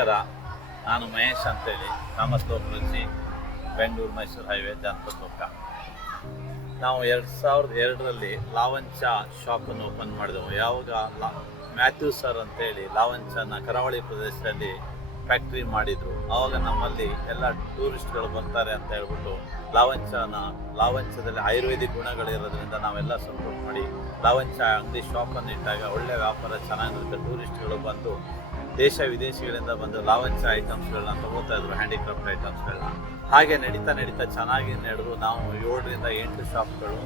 ನಮಸ್ಕಾರ. ನಾನು ಮಹೇಶ್ ಅಂತೇಳಿ, ಕಾಮತ್ ಲೋಕರುಚಿ, ಬೆಂಗಳೂರು ಮೈಸೂರು ಹೈವೇ, ಜಾನಪದ ಲೋಕ. ನಾವು 2002ರಲ್ಲಿ ಲಾವಂಚ ಶಾಪನ್ನು ಓಪನ್ ಮಾಡಿದೆವು. ಯಾವಾಗ ಮ್ಯಾಥ್ಯೂ ಸರ್ ಅಂತೇಳಿ ಲಾವಂಚನ ಕರಾವಳಿ ಪ್ರದೇಶದಲ್ಲಿ ಫ್ಯಾಕ್ಟ್ರಿ ಮಾಡಿದರು. ಆವಾಗ ನಮ್ಮಲ್ಲಿ ಎಲ್ಲ ಟೂರಿಸ್ಟ್ಗಳು ಬರ್ತಾರೆ ಅಂತ ಹೇಳ್ಬಿಟ್ಟು ಲಾವಂಚದಲ್ಲಿ ಆಯುರ್ವೇದಿಕ್ ಗುಣಗಳಿರೋದ್ರಿಂದ ನಾವೆಲ್ಲ ಸಪೋರ್ಟ್ ಮಾಡಿ ಲಾವಂಚ ಅಂಗಡಿ ಶಾಪನ್ನು ಇಟ್ಟಾಗ ಒಳ್ಳೆ ವ್ಯಾಪಾರ ಚೆನ್ನಾಗಿರುತ್ತೆ. ಟೂರಿಸ್ಟ್ಗಳು ಬಂದು ದೇಶ ವಿದೇಶಗಳಿಂದ ಬಂದು ಲಾವಂಚ ಐಟಮ್ಸ್ಗಳನ್ನ ತಗೋತಾ ಇದ್ರು, ಹ್ಯಾಂಡಿಕ್ರಾಫ್ಟ್ ಐಟಮ್ಸ್ಗಳನ್ನ. ಹಾಗೆ ನಡೀತಾ ಚೆನ್ನಾಗಿ ನಡೆದು ನಾವು 7ರಿಂದ 8 ಶಾಪ್ಗಳು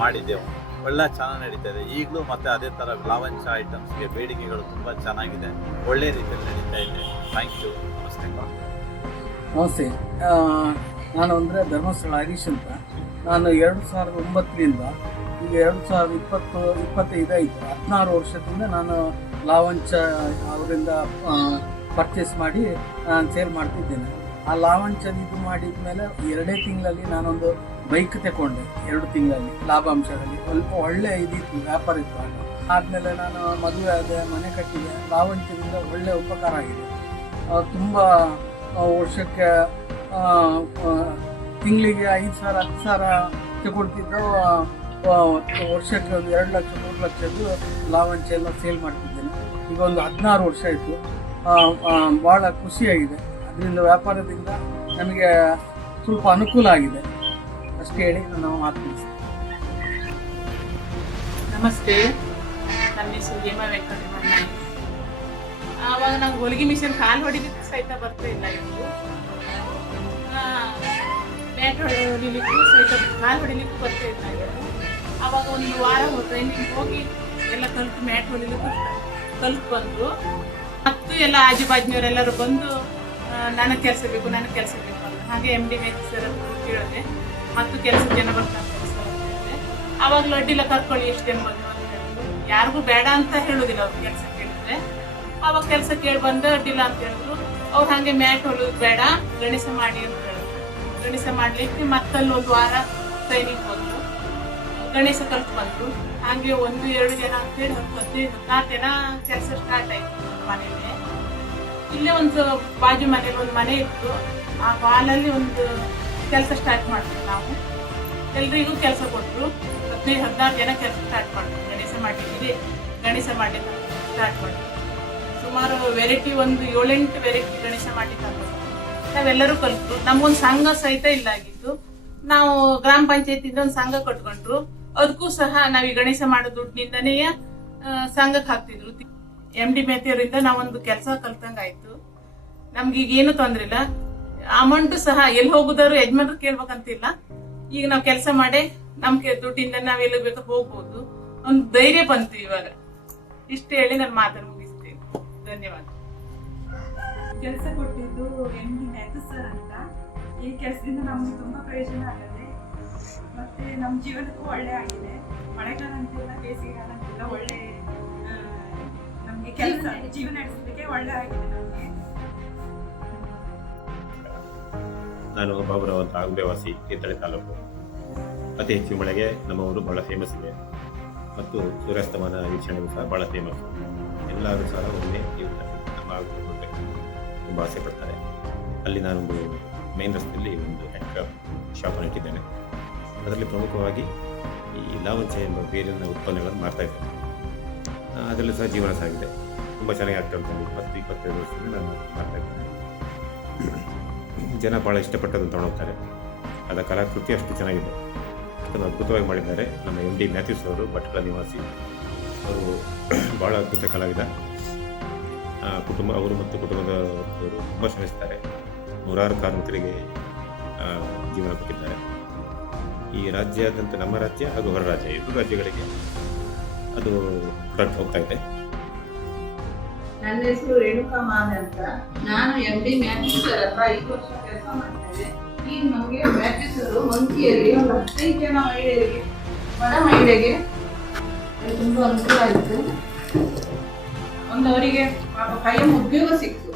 ಮಾಡಿದ್ದೆವು. ಒಳ್ಳೆ ಚೆನ್ನಾಗಿ ನಡೀತಾ ಇದೆ. ಈಗಲೂ ಮತ್ತೆ ಅದೇ ಥರ ಲಾವಂಚ ಐಟಮ್ಸ್ಗೆ ಬೇಡಿಕೆಗಳು ತುಂಬ ಚೆನ್ನಾಗಿದೆ, ಒಳ್ಳೆ ರೀತಿಯಲ್ಲಿ ನಡೀತಾ ಇದೆ. Thank you. ನಮಸ್ತೆ. ನಮಸ್ತೆ. ನಾನು ಅಂದರೆ ಧರ್ಮಸ್ಥಳ ಹರೀಶ್ ಅಂತ. ನಾನು 2009ರಿಂದ ಈಗ 2025 ಆಯಿತು. 16 ವರ್ಷದಿಂದ ನಾನು ಲಾವಂಚ ಅವರಿಂದ ಪರ್ಚೇಸ್ ಮಾಡಿ ನಾನು ಸೇಲ್ ಮಾಡ್ತಿದ್ದೇನೆ. ಆ ಲಾವಂಚ ಇದು ಮಾಡಿದ ಮೇಲೆ 2 ತಿಂಗಳಲ್ಲಿ ನಾನೊಂದು ಬೈಕ್ ತಗೊಂಡೆ. 2 ತಿಂಗಳಲ್ಲಿ ಲಾಭಾಂಶದಲ್ಲಿ ಒಳ್ಳೆ ಇದಿತ್ತು, ವ್ಯಾಪಾರ ಇತ್ತು. ಆದಮೇಲೆ ನಾನು ಮದುವೆ ಆದೆ, ಮನೆ ಕಟ್ಟಿದೆ. ಲಾವಂಚದಿಂದ ಒಳ್ಳೆ ಉಪಕಾರ ಆಗಿದೆ. ತುಂಬ ವರ್ಷಕ್ಕೆ ತಿಂಗಳಿಗೆ 5,000 10,000 ತಗೊಳ್ತಿದ್ದು, ವರ್ಷಕ್ಕೆ ಒಂದು 2 ಲಕ್ಷ 3 ಲಕ್ಷದ್ದು ಲಾವಂಚ ಎಲ್ಲ ಸೇಲ್ ಮಾಡ್ತಿದ್ದೇನೆ. ಈಗ ಒಂದು 16 ವರ್ಷ ಆಯಿತು. ಭಾಳ ಖುಷಿಯಾಗಿದೆ. ಅದರಿಂದ ವ್ಯಾಪಾರದಿಂದ ನಮಗೆ ಸ್ವಲ್ಪ ಅನುಕೂಲ ಆಗಿದೆ ಅಷ್ಟೇ ಹೇಳಿ ನಾವು ಮಾತನಾಡ್ತೀವಿ. ನಮಸ್ತೆ, ನನ್ನ ಹೆಸರು ಹೇಮಾ ವೆಂಕಟರಮಣ. ಆವಾಗ ನಾವು ಹೊಲಿಗೆ ಮಿಷನ್ ಕಾಲು ಹೊಡಿಲಿಕ್ಕೆ ಸಹಿತ ಬರ್ತಾ ಇಲ್ಲ. ಇವರು ಮ್ಯಾಟ್ ಹೊಡಿಲಿಕ್ಕೂ ಸಹಿತ ಕಾಲು ಹೊಡಿಲಿಕ್ಕೂ ಬರ್ತಾ ಇಲ್ಲ. ಇವರು ಆವಾಗ ಒಂದು ವಾರ ಟ್ರೈನಿಂಗ್ ಹೋಗಿ ಎಲ್ಲ ಕಲಿತು ಮ್ಯಾಟ್ ಹೊಡಿಲಿಕ್ಕೂ ಕಲಿತು ಬಂದರು. ಮತ್ತು ಎಲ್ಲ ಆಜುಬಾಜಿನವರೆಲ್ಲರೂ ಬಂದು ನನಗೆ ಕೆಲಸ ಬೇಕು ಅಂತ. ಹಾಗೆ MD ಮ್ಯಾಥ್ಯೂ ಸರ್ ಕೇಳಿದೆ. ಮತ್ತು ಕೆಲಸ ಜನ ಬರ್ತಾರೆ ಸರ್ ಅಂತ ಹೇಳಿದೆ. ಆವಾಗಲೂ ಅಡ್ಡಿಲ್ಲ, ಕರ್ಕೊಳ್ಳಿ, ಎಷ್ಟು ಜನ ಬಂದು ಅಂತ ಹೇಳಿದ್ರು. ಯಾರಿಗೂ ಬೇಡ ಅಂತ ಹೇಳೋದಿಲ್ಲ ಅವ್ರು. ಕೆಲಸ ಕೇಳಿದ್ರೆ ಆವಾಗ ಕೆಲಸ ಕೇಳಿ ಬಂದು ಅಡ್ಡಿಲ್ಲ ಅಂತ ಹೇಳಿದ್ರು. ಅವ್ರು ಹಾಗೆ ಮ್ಯಾಟ್ ಹೊಲಿಯೋದು ಬೇಡ, ಗಣಿಸ ಮಾಡಿ ಅಂತ ಹೇಳಿದ್ರು. ಗಣಿಸ ಮಾಡಲಿಕ್ಕೆ ಮತ್ತಲ್ಲಿ ಒಂದು ವಾರ ಟ್ರೈನಿಂಗ್ ಬಂದರು. ಗಣಿಸ ಕಲಿತು ಬಂದರು. ಹಾಗೆ 1-2 ಜನ ಅಂತೇಳಿ 15-16 ಜನ ಕೆಲಸ ಸ್ಟಾರ್ಟ್ ಆಯಿತು ಮನೆಯಲ್ಲಿ. ಇಲ್ಲೇ ಒಂದು ಬಾಜು ಮನೇಲಿ ಒಂದು ಮನೆ ಇತ್ತು. ಆ ಹಾಲಲ್ಲಿ ಒಂದು ಕೆಲಸ ಸ್ಟಾರ್ಟ್ ಮಾಡಿದ್ವಿ ನಾವು. ಎಲ್ರಿಗೂ ಕೆಲಸ ಕೊಟ್ಟರು. 15-16 ಜನ ಕೆಲಸ ಸ್ಟಾರ್ಟ್ ಮಾಡಿದ್ರು. ಗಣಿಸ ಮಾಡಲಿಕ್ಕೆ ಸ್ಟಾರ್ಟ್ ಮಾಡಿದ್ವಿ. ಸುಮಾರು ವೆರೈಟಿ ಒಂದು 7-8 ವೆರೈಟಿ ಗಣಿಸ ಮಾಡಲಿಕ್ಕೆ ನಾವೆಲ್ಲರೂ ಕಲಿತು. ನಮಗೊಂದು ಸಂಘ ಸಹಿತ ಇಲ್ಲ ಆಗಿತ್ತು. ನಾವು ಗ್ರಾಮ ಪಂಚಾಯತಿಯಿಂದ ಒಂದು ಸಂಘ ಕಟ್ಕೊಂಡ್ರು. ಅದಕ್ಕೂ ಸಹ ನಾವು ಈ ಗಣಿಸ ಮಾಡೋ ದುಡ್ಡಿನಿಂದನೇ ಸಂಘಕ್ಕೆ ಹಾಕ್ತಿದ್ರು. MD ಮ್ಯಾಥ್ಯೂ ಅವರಿಂದ ನಾವೊಂದು ಕೆಲಸ ಕಲ್ತಂಗಾಯ್ತು. ನಮ್ಗೆ ಈಗ ಏನು ತೊಂದ್ರೆ ಇಲ್ಲ. ಅಮೌಂಟ್ ಸಹ ಎಲ್ಲಿ ಹೋಗುದಾರು ಯಜಮಾನ್ರು ಕೇಳ್ಬೇಕಂತಿಲ್ಲ. ಈಗ ನಾವು ಕೆಲಸ ಮಾಡಿ ನಮ್ಗೆ ದುಡ್ಡಿಂದ ನಾವೆಲ್ಲ ಬೇಕು ಹೋಗ್ಬೋದು, ಒಂದು ಧೈರ್ಯ ಬಂತು ಇವಾಗ. ಇಷ್ಟು ಹೇಳಿ ನಾನು ಮಾತನ್ನು ಮುಗಿಸ್ತೇನೆ. ಧನ್ಯವಾದ. ಕೆಲಸ ಕೊಟ್ಟಿದ್ದು MD ಮ್ಯಾಥ್ಯೂ ಸರ್ ಅಂತ. ಈ ಕೆಲಸದಿಂದ ನಮ್ಗೆ ತುಂಬಾ ಪ್ರಯೋಜನ ಆಗಿದೆ. ಮತ್ತೆ ನಮ್ಮ ಜೀವನಕ್ಕೂ ಒಳ್ಳೆ ಆಗಿದೆ. ಮಳೆಗಾಲ ಅಂತೆಲ್ಲ, ಬೇಸಿಗೆಗಾಲ ಅಂತೆಲ್ಲ ಒಳ್ಳೆ ನಮಗೆ ಕೆಲಸ ಜೀವನ ನಡೆಸಲಿಕ್ಕೆ ಒಳ್ಳೆ ಆಗಿದೆ ನಮಗೆ. ನಾನು ಬಾಬುರಾವ್ ಅಂತ, ಆಗುಂಬೆವಾಸಿ, ತೀರ್ಥಹಳ್ಳಿ ತಾಲೂಕು. ಅತಿ ಹೆಚ್ಚು ಮಳೆಗೆ ನಮ್ಮ ಊರು ಭಾಳ ಫೇಮಸ್ ಇದೆ. ಮತ್ತು ಸೂರ್ಯಾಸ್ತಮಾನ ವೀಕ್ಷಣೆಗೂ ಸಹ ಭಾಳ ಫೇಮಸ್. ಎಲ್ಲರೂ ಸಹ ಒಮ್ಮೆ ನಮ್ಮ ಆಗುಂಬೆ ತುಂಬ ಆಸೆ ಪಡ್ತಾರೆ. ಅಲ್ಲಿ ನಾನೊಂದು ಮೇನ್ ರಸ್ತೆಯಲ್ಲಿ ಒಂದು ಹ್ಯಾಂಡ್ಕ್ರಾಫ್ಟ್ ಶಾಪನ್ನು ಇಟ್ಟಿದ್ದೇನೆ. ಅದರಲ್ಲಿ ಪ್ರಮುಖವಾಗಿ ಈ ಲಾವಂಚ ಎಂಬ ಬೇರಿನ ಉತ್ಪನ್ನಗಳನ್ನು ಮಾಡ್ತಾ ಇದ್ದೇನೆ. ಅದರಲ್ಲೂ ಸಹ ಜೀವನ ಸಾಗಿದೆ. ತುಂಬ ಚೆನ್ನಾಗಿ ಆಗ್ತಾ ಉಂಟು. 20-22 ವರ್ಷದಿಂದ ನಾನು ಮಾಡ್ತಾ ಇದ್ದೇನೆ. ಜನ ಭಾಳ ಇಷ್ಟಪಟ್ಟದನ್ನು ತೊಗೊಂಡೋಗ್ತಾರೆ. ಅದರ ಕಲಾಕೃತಿ ಅಷ್ಟು ಚೆನ್ನಾಗಿದೆ, ಅಷ್ಟೊಂದು ಅದ್ಭುತವಾಗಿ ಮಾಡಿದ್ದಾರೆ. ನಮ್ಮ MD ಮ್ಯಾಥ್ಯೂ ಅವರು ಭಟ್ಕಳ ನಿವಾಸಿ. ಅವರು ಭಾಳ ಅದ್ಭುತ ಕಲಾವಿದ. ಅವರು ಮತ್ತು ಕುಟುಂಬದವರು ತುಂಬ ಶ್ರಮಿಸ್ತಾರೆ. 100 ಕಾರ್ಮಿಕರಿಗೆ ಜೀವನ ಕೊಟ್ಟಿದ್ದಾರೆ. ಈ ರಾಜ್ಯಾದ್ಯಂತ, ನಮ್ಮ ರಾಜ್ಯ ಹಾಗೂ ಹೊರ ರಾಜ್ಯ 2 ರಾಜ್ಯಗಳಿಗೆ ಅದು ಪ್ರಾಡಕ್ಟ್ ಹೋಗ್ತಾ ಇದೆ. ನನ್ನ ಹೆಸರು ರೇಣುಕಾ ಮಾವೆ ಅಂತ. ನಾನು MD ಮ್ಯಾಥ್ಯೂ ಸರ್ ಹತ್ರ 5 ವರ್ಷ ಕೆಲಸ ಮಾಡ್ತೇನೆ. ಈಗ ನಮಗೆ ಮ್ಯಾಥ್ಯೂ ಸರ್ ಮಂಕಿಯಲ್ಲಿ ಒಂದು 15 ಜನ ಮಹಿಳೆಯರಿಗೆ, ಬಡ ಮಹಿಳೆಗೆ ತುಂಬ ಅನುಕೂಲ ಆಯಿತು. ಒಂದು ಅವರಿಗೆ ಪಾಪ ಕಾಯಂ ಉದ್ಯೋಗ ಸಿಕ್ತು.